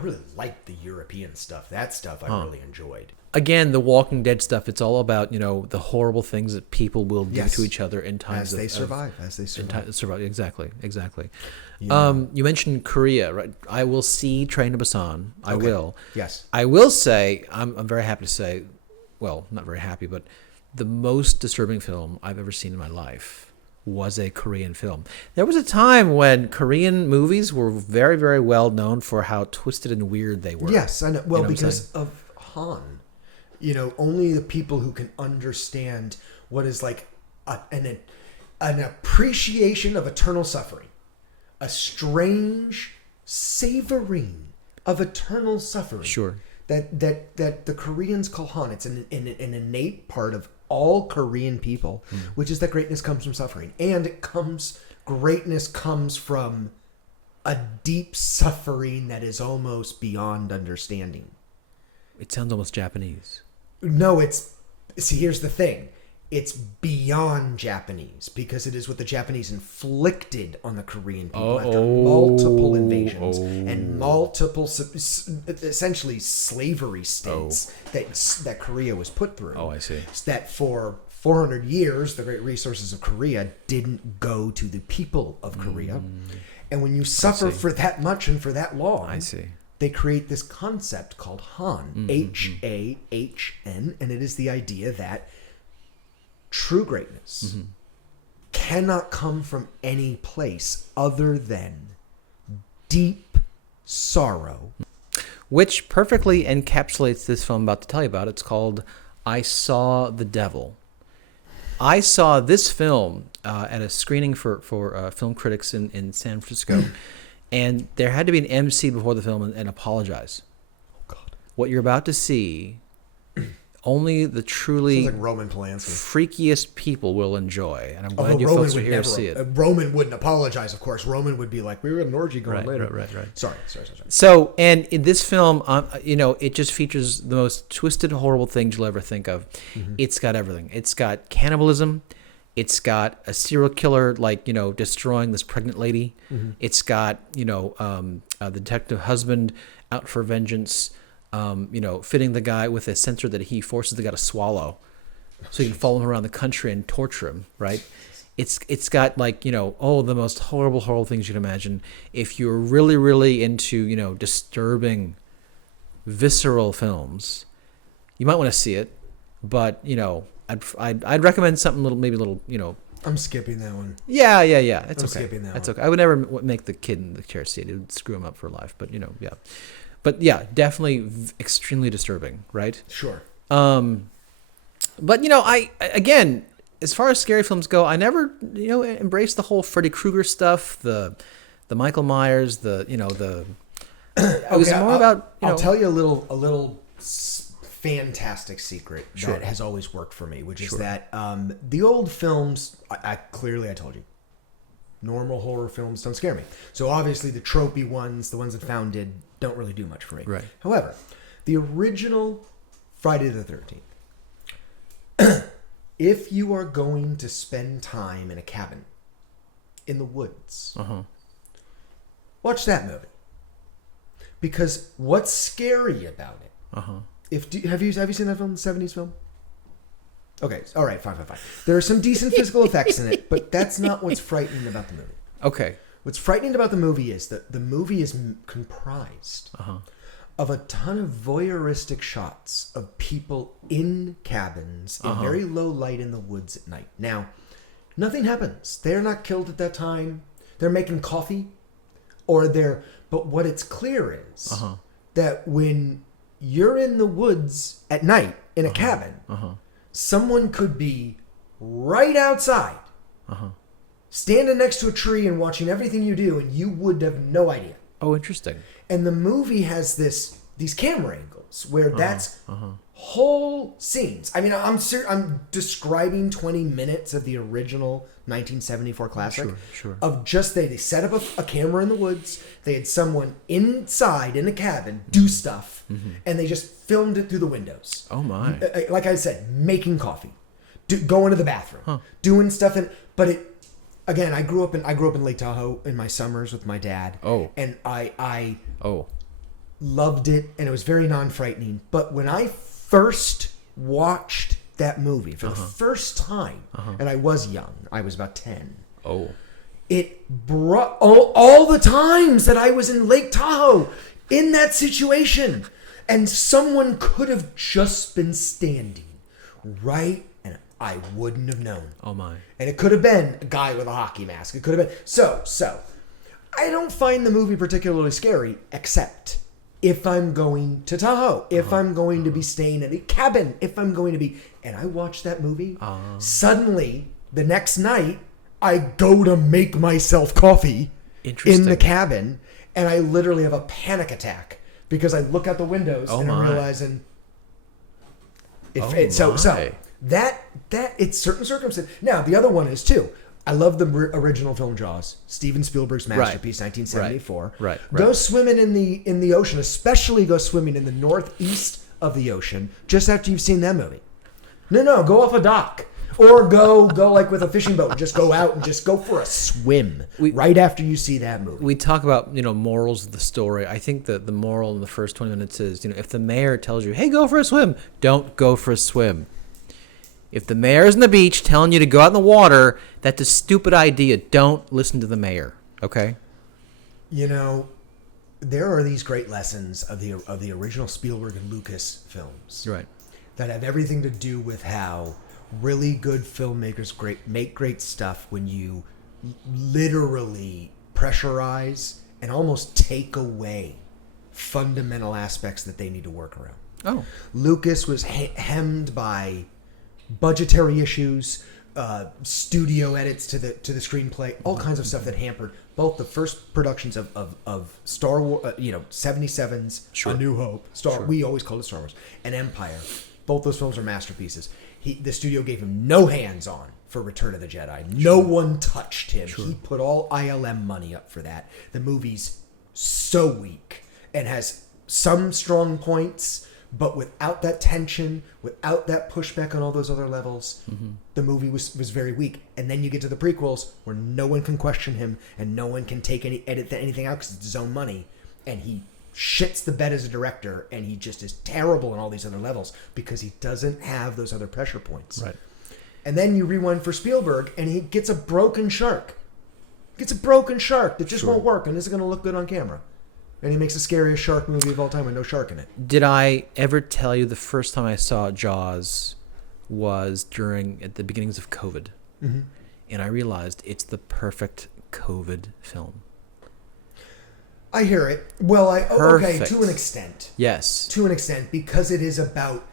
really liked the European stuff. That stuff I really enjoyed. Again, the Walking Dead stuff, it's all about, the horrible things that people will do to each other in times as they survive. Exactly. Yeah. You mentioned Korea, right? I will see Train to Busan. I will. Yes. I will say, I'm very happy to say, well, not very happy, but the most disturbing film I've ever seen in my life was a Korean film. There was a time when Korean movies were very, very well known for how twisted and weird they were. Yes, I know. Well, because of Han. Only the people who can understand what is like an appreciation of eternal suffering, a strange savoring of eternal suffering. Sure. That the Koreans call Han. It's an innate part of all Korean people, which is that greatness comes from suffering, and greatness comes from a deep suffering that is almost beyond understanding. It sounds almost Japanese. No, here's the thing. It's beyond Japanese because it is what the Japanese inflicted on the Korean people after multiple invasions and multiple, essentially, slavery states that Korea was put through. Oh, I see. That for 400 years, the great resources of Korea didn't go to the people of Korea. And when you suffer for that much and for that long, I see. They create this concept called Han, H-A-H-N, and it is the idea that true greatness cannot come from any place other than deep sorrow. Which perfectly encapsulates this film I'm about to tell you about. It's called I Saw the Devil. I saw this film at a screening for film critics in San Francisco. And there had to be an MC before the film and apologize. Oh, God. What you're about to see, only the truly like Roman Polanski. Freakiest people will enjoy. And I'm glad you folks are here to see it. Roman wouldn't apologize, of course. Roman would be like, we were at an orgy going later. Right. Sorry. So, and in this film, it just features the most twisted, horrible things you'll ever think of. It's got everything. It's got cannibalism. It's got a serial killer, destroying this pregnant lady. It's got, the detective husband out for vengeance, fitting the guy with a sensor that he forces the guy to swallow so he can follow him around the country and torture him, right? It's got, the most horrible things you can imagine. If you're really, really into, disturbing, visceral films, you might want to see it, but, I'd recommend something maybe a little. I'm skipping that one. Yeah. It's okay. Skipping that. That's okay. I would never make the kid in the chair see it. It would screw him up for life. But yeah. But yeah, definitely extremely disturbing, right? Sure. But I again, as far as scary films go, I never embraced the whole Freddy Krueger stuff, the Michael Myers, the. It was more about. I'll tell you a little fantastic secret that has always worked for me, which is that the old films, I told you, normal horror films don't scare me. So obviously the tropey ones, the ones that found did, don't really do much for me. Right. However, the original Friday the 13th, if you are going to spend time in a cabin in the woods, watch that movie. Because what's scary about it, have you seen that film, the 70s film? Okay. All right. Fine. There are some decent physical effects in it, but that's not what's frightening about the movie. Okay. What's frightening about the movie is that the movie is comprised of a ton of voyeuristic shots of people in cabins in very low light in the woods at night. Now, nothing happens. They're not killed at that time. They're making coffee, but what it's clear is that when you're in the woods at night in a cabin, someone could be right outside, standing next to a tree and watching everything you do, and you would have no idea. Oh, interesting. And the movie has these camera angles where that's whole scenes. I mean, I'm describing 20 minutes of the original 1974 classic. Sure. Of just they set up a camera in the woods. They had someone inside in a cabin do stuff, and they just filmed it through the windows. Oh my! Like I said, making coffee, going to the bathroom, doing stuff, Again, I grew up in Lake Tahoe in my summers with my dad. Oh. And I loved it, and it was very non-frightening. But when I first watched that movie for the first time, and I was young, I was about 10. Oh. It brought all the times that I was in Lake Tahoe in that situation, and someone could have just been standing right. I wouldn't have known. Oh my! And it could have been a guy with a hockey mask. It could have been so. I don't find the movie particularly scary, except if I'm going to Tahoe, if I'm going to be staying at a cabin, and I watch that movie. Suddenly, the next night, I go to make myself coffee in the cabin, and I literally have a panic attack because I look out the windows and I'm realizing. That it's certain circumstances. Now the other one is too. I love the original film Jaws, Steven Spielberg's masterpiece, 1974. Right. Go swimming in the ocean, especially go swimming in the northeast of the ocean just after you've seen that movie. No, go off a dock or go like with a fishing boat. Just go out and just go for a swim right after you see that movie. We talk about morals of the story. I think that the moral in the first 20 minutes is if the mayor tells you, "Hey, go for a swim," don't go for a swim. If the mayor's on the beach telling you to go out in the water, that's a stupid idea. Don't listen to the mayor, okay? There are these great lessons of the original Spielberg and Lucas films. Right. That have everything to do with how really good filmmakers make great stuff when you literally pressurize and almost take away fundamental aspects that they need to work around. Oh. Lucas was hemmed by budgetary issues, studio edits to the screenplay, all kinds of stuff that hampered both the first productions of Star Wars, 77's A New Hope, we always called it Star Wars, and Empire. Both those films are masterpieces. The studio gave him no hands-on for Return of the Jedi. No one touched him. He put all ILM money up for that. The movie's so weak and has some strong points, but without that tension, without that pushback on all those other levels, the movie was very weak. And then you get to the prequels where no one can question him and no one can edit anything out because it's his own money. And he shits the bed as a director, and he just is terrible on all these other levels because he doesn't have those other pressure points. Right. And then you rewind for Spielberg, and he gets a broken shark. That just won't work and isn't going to look good on camera. And he makes the scariest shark movie of all time with no shark in it. Did I ever tell you the first time I saw Jaws was at the beginnings of COVID? Mm-hmm. And I realized it's the perfect COVID film. I hear it. Well, okay, to an extent. Yes. To an extent, because it is about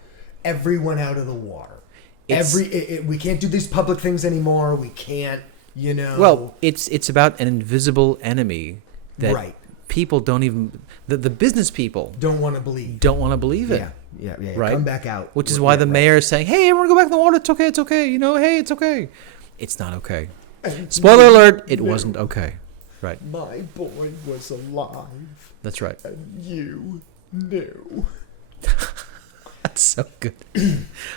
everyone out of the water. We can't do these public things anymore. We can't, Well, it's about an invisible enemy that people don't even the business people don't want to believe it. Yeah. Right? Come back out. Which is why the mayor is saying, "Hey, everyone, go back in the water. It's okay. It's okay. Hey, it's okay." It's not okay. Spoiler alert! It wasn't okay. Right. My boy was alive. That's right. And you knew. That's so good.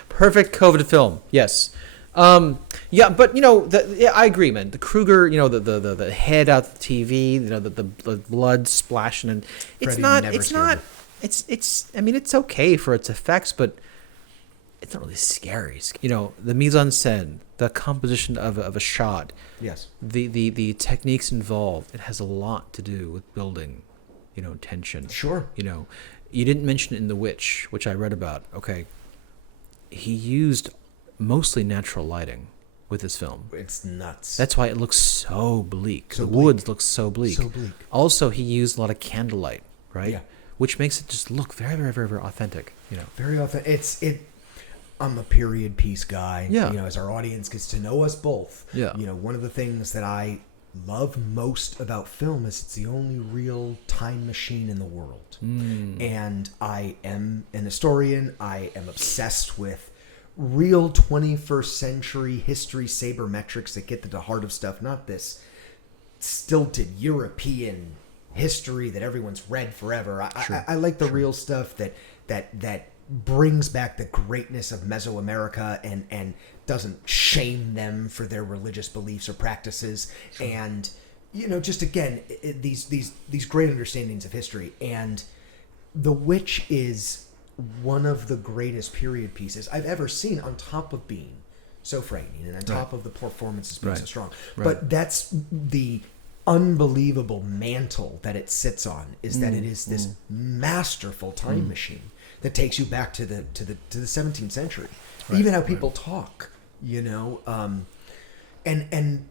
Perfect COVID film. Yes. Yeah, but I agree, man. The Kruger, the head out the TV, the blood splashing, and it's okay for its effects, but it's not really scary. You know, the mise en scène, the composition of a shot. Yes. The techniques involved. It has a lot to do with building, you know, tension. Sure. You know, you didn't mention it in The Witch, which I read about. Okay. He used mostly natural lighting with this film. It's nuts. That's why it looks so bleak. The woods look so bleak. So bleak. Also, he used a lot of candlelight, right? Yeah. Which makes it just look very, very, very, very authentic. You know, very authentic. I'm a period piece guy. Yeah. You know, as our audience gets to know us both. Yeah. You know, one of the things that I love most about film is it's the only real time machine in the world. And I am an historian. I am obsessed with real 21st century history sabermetrics that get to the heart of stuff, not this stilted European history that everyone's read forever. I like the real stuff that brings back the greatness of Mesoamerica and doesn't shame them for their religious beliefs or practices. And, you know, just again, these great understandings of history. And The Witch is one of the greatest period pieces I've ever seen, on top of being so frightening and on top of the performances being so strong. But that's the unbelievable mantle that it sits on, is that it is this masterful time machine that takes you back to the 17th century. Even how people talk, you know, and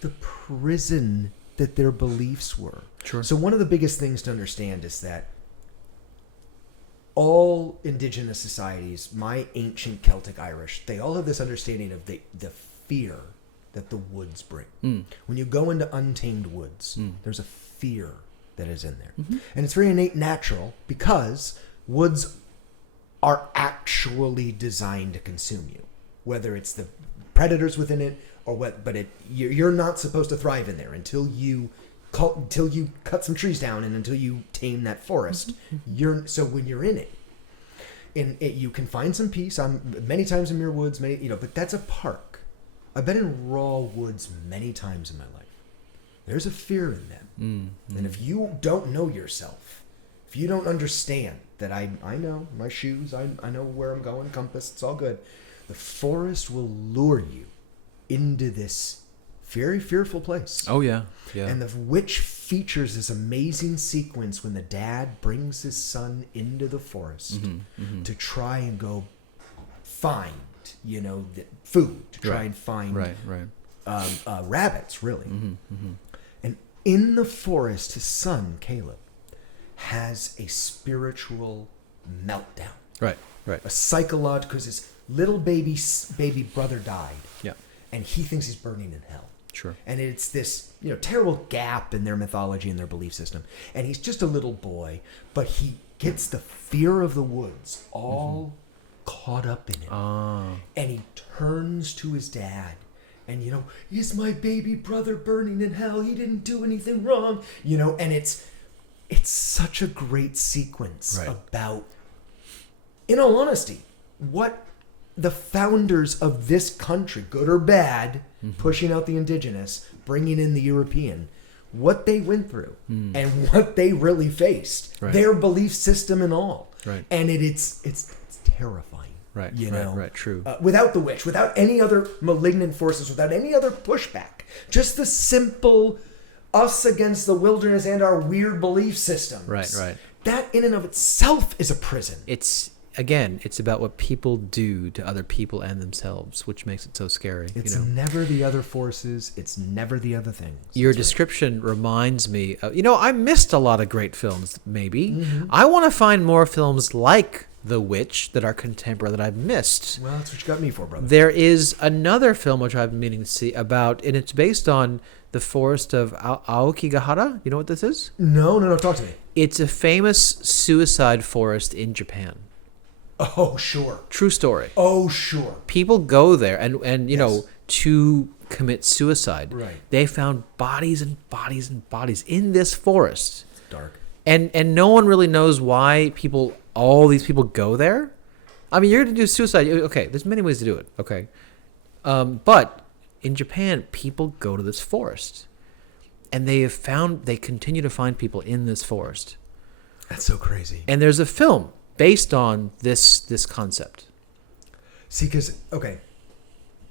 the prison that their beliefs were. Sure. So one of the biggest things to understand is that all indigenous societies, my ancient Celtic Irish, they all have this understanding of the fear that the woods bring. When you go into untamed woods, there's a fear that is in there. And it's very innate, natural, because woods are actually designed to consume you, whether it's the predators within it or what. But you're not supposed to thrive in there until you cut some trees down and until you tame that forest. So when you're in it, you can find some peace. I'm many times in Muir Woods, but that's a park. I've been in raw woods many times in my life. There's a fear in them. And if you don't know yourself, if you don't understand that I know my shoes, I know where I'm going, compass, it's all good. The forest will lure you into this very fearful place. Oh, yeah. Yeah. And The Witch features this amazing sequence when the dad brings his son into the forest to try and go find, food, to try and find rabbits, really. And in the forest, his son, Caleb, has a spiritual meltdown. Right. A psychological, because his little baby brother died. Yeah. And he thinks he's burning in hell. Sure. And it's this, terrible gap in their mythology and their belief system. And he's just a little boy, but he gets the fear of the woods all caught up in it. And he turns to his dad and, is my baby brother burning in hell? He didn't do anything wrong. And it's such a great sequence about, in all honesty, what the founders of this country, good or bad, pushing out the indigenous, bringing in the European, what they went through and what they really faced, their belief system and all. And it's terrifying. Right, true. Without the witch, without any other malignant forces, without any other pushback, just the simple us against the wilderness and our weird belief systems. Right. That in and of itself is a prison. It's about what people do to other people and themselves, which makes it so scary. It's never the other forces. It's never the other things. Your description reminds me of, I missed a lot of great films, maybe. I want to find more films like The Witch that are contemporary that I've missed. Well, that's what you got me for, brother. There is another film which I've been meaning to see about, and it's based on the forest of Aokigahara. You know what this is? No. Talk to me. It's a famous suicide forest in Japan. Oh, sure. True story. Oh, sure. People go there and to commit suicide. Right. They found bodies and bodies and bodies in this forest. It's dark. And no one really knows why all these people go there. I mean, you're going to do suicide. Okay, there's many ways to do it. Okay. But in Japan, people go to this forest. And they continue to find people in this forest. That's so crazy. And there's a film based on this concept. See, because, okay,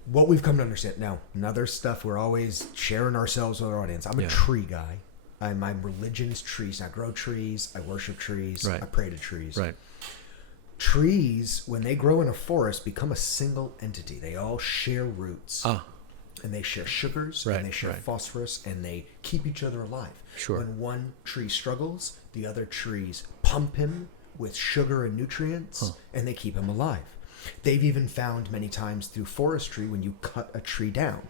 what we've come to understand now, another stuff we're always sharing ourselves with our audience. I'm a tree guy. My religion is trees. I grow trees. I worship trees. Right. I pray to trees. Right. Trees, when they grow in a forest, become a single entity. They all share roots. And they share sugars, and they share phosphorus, and they keep each other alive. Sure. When one tree struggles, the other trees pump him with sugar and nutrients, and they keep him alive. They've even found many times through forestry, when you cut a tree down,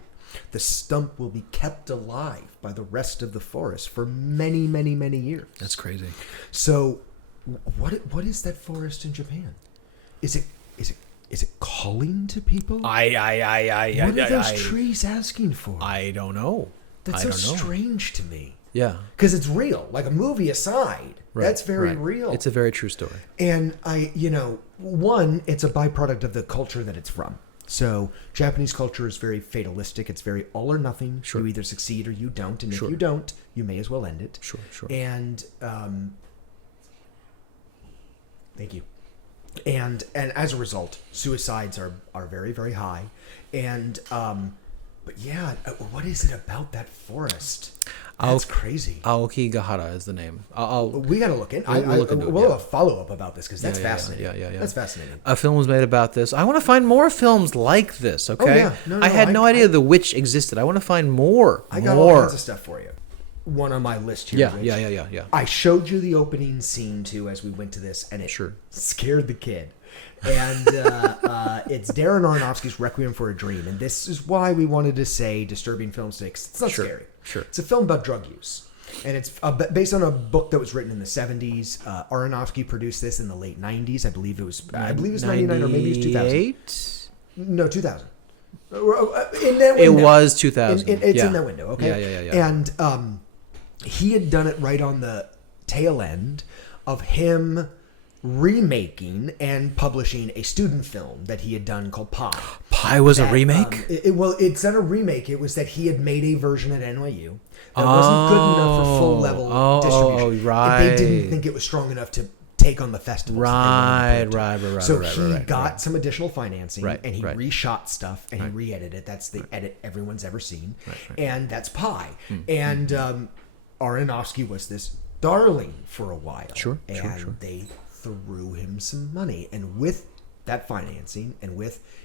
the stump will be kept alive by the rest of the forest for many, many, many years. That's crazy. So, what is that forest in Japan? Is it calling to people? What are those trees asking for? I don't know. That's so strange to me. Yeah. Because it's real. Like, a movie aside, that's very real. It's a very true story. And one, it's a byproduct of the culture that it's from. So Japanese culture is very fatalistic. It's very all or nothing. Sure. You either succeed or you don't. And if you don't, you may as well end it. Sure. And thank you. And as a result, suicides are very, very high. And but yeah, what is it about that forest? That's crazy. Aokigahara is the name. We got to look in. We'll have a follow-up about this because that's fascinating. Yeah. That's fascinating. A film was made about this. I want to find more films like this, okay? Oh, yeah. I had no idea The Witch existed. I want to find more. I got all kinds of stuff for you. One on my list here. Yeah. I showed you the opening scene, too, as we went to this, and it scared the kid. And it's Darren Aronofsky's Requiem for a Dream. And this is why we wanted to say disturbing films today, 'cause it's not scary. Sure. It's a film about drug use. And it's based on a book that was written in the 70s. Aronofsky produced this in the late 90s. I believe it was 99 or maybe it was 2000. No, 2000. In that window. It was 2000. It's in that window, okay? Yeah. And he had done it right on the tail end of him remaking and publishing a student film that he had done called Pi. Pi was a remake? Well, it's not a remake. It was that he had made a version at NYU that wasn't good enough for full level distribution. Right. They didn't think it was strong enough to take on the festivals. Right. So he got some additional financing, and he reshot stuff, and he re-edited it. That's the edit everyone's ever seen. And that's Pi. And Aronofsky was this darling for a while. Sure. They threw him some money, and with that financing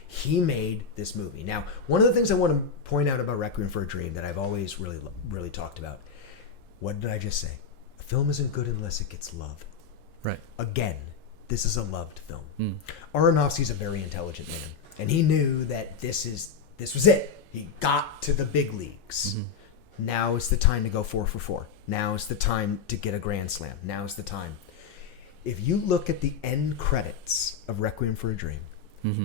he made this movie. Now, one of the things I want to point out about Requiem for a Dream that I've always really talked about, what did I just say? A film isn't good unless it gets love. Right. Again, this is a loved film. Aronofsky's a very intelligent man, and he knew that this was it. He got to the big leagues. Now is the time to go 4 for 4. Now is the time to get a grand slam. Now is the time. If you look at the end credits of Requiem for a Dream,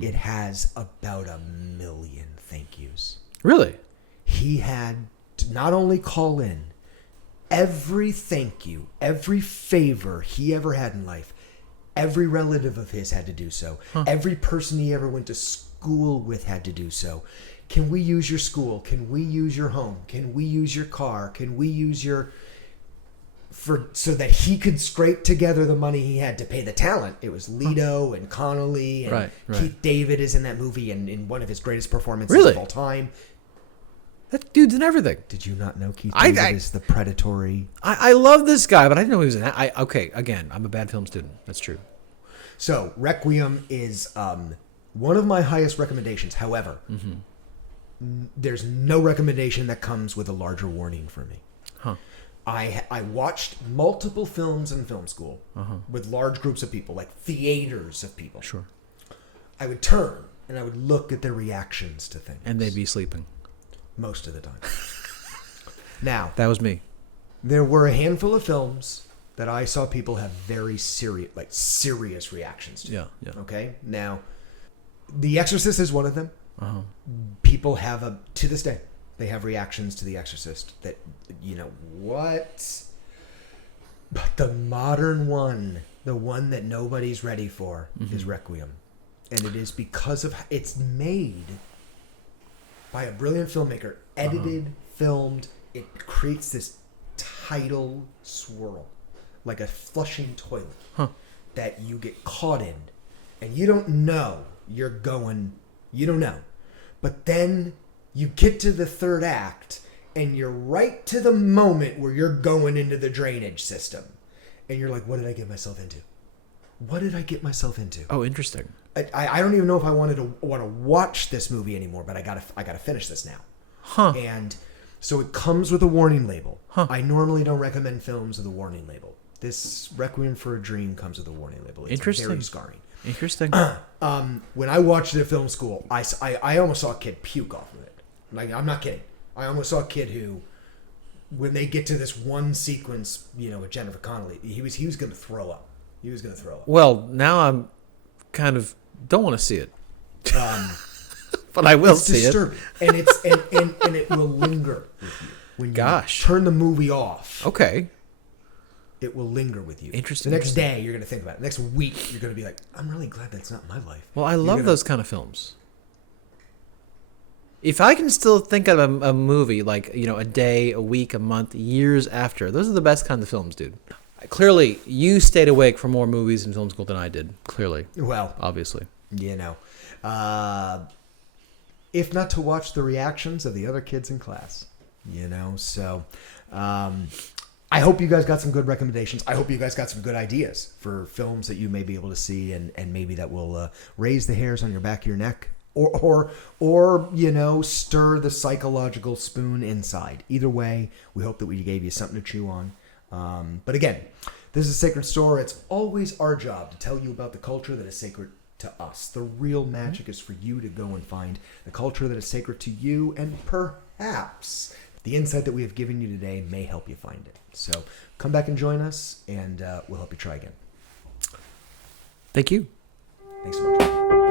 it has about 1 million thank yous. Really? He had to not only call in every thank you, every favor he ever had in life, every relative of his had to do so. Every person he ever went to school with had to do so. Can we use your school? Can we use your home? Can we use your car? Can we use your... so that he could scrape together the money he had to pay the talent. It was Leto and Connolly and Keith David is in that movie and in one of his greatest performances of all time. That dude's in everything. Did you not know Keith David is the predatory? I love this guy, but I didn't know he was in that. Okay, again, I'm a bad film student. That's true. So Requiem is one of my highest recommendations. However, there's no recommendation that comes with a larger warning for me. I watched multiple films in film school with large groups of people, like theaters of people. Sure. I would turn and I would look at their reactions to things. And they'd be sleeping. Most of the time. Now. That was me. There were a handful of films that I saw people have very serious reactions to. Yeah. Okay? Now, The Exorcist is one of them. People have to this day, they have reactions to The Exorcist that, what? But the modern one, the one that nobody's ready for, is Requiem. And it is because of it's made by a brilliant filmmaker, edited, filmed. It creates this tidal swirl, like a flushing toilet, that you get caught in. And you don't know you're going, you don't know. But then you get to the third act and you're right to the moment where you're going into the drainage system. And you're like, what did I get myself into? What did I get myself into? Oh, interesting. I don't even know if I want to watch this movie anymore, but I gotta finish this now. Huh. And so it comes with a warning label. Huh. I normally don't recommend films with a warning label. This Requiem for a Dream comes with a warning label. It's Interesting. very scarring. Interesting. When I watched it at film school, I almost saw a kid puke off of it. Like, I'm not kidding. I almost saw a kid who, when they get to this one sequence, with Jennifer Connelly, he was going to throw up. He was going to throw up. Well, now I'm kind of don't want to see it. But I will see it. And it's and it will linger with you. When you turn the movie off. Okay. It will linger with you. Interesting. The next day, you're going to think about it. The next week, you're going to be like, I'm really glad that's not my life. Well, I love those kind of films. If I can still think of a movie like, a day, a week, a month, years after, those are the best kinds of films, dude. Clearly, you stayed awake for more movies in film school than I did. Clearly. Well. Obviously. If not to watch the reactions of the other kids in class. So I hope you guys got some good recommendations. I hope you guys got some good ideas for films that you may be able to see and maybe that will raise the hairs on your back of your neck or stir the psychological spoon inside. Either way, we hope that we gave you something to chew on. But again, this is Sacred Store. It's always our job to tell you about the culture that is sacred to us. The real magic is for you to go and find the culture that is sacred to you, and perhaps the insight that we have given you today may help you find it. So come back and join us, and we'll help you try again. Thank you. Thanks so much.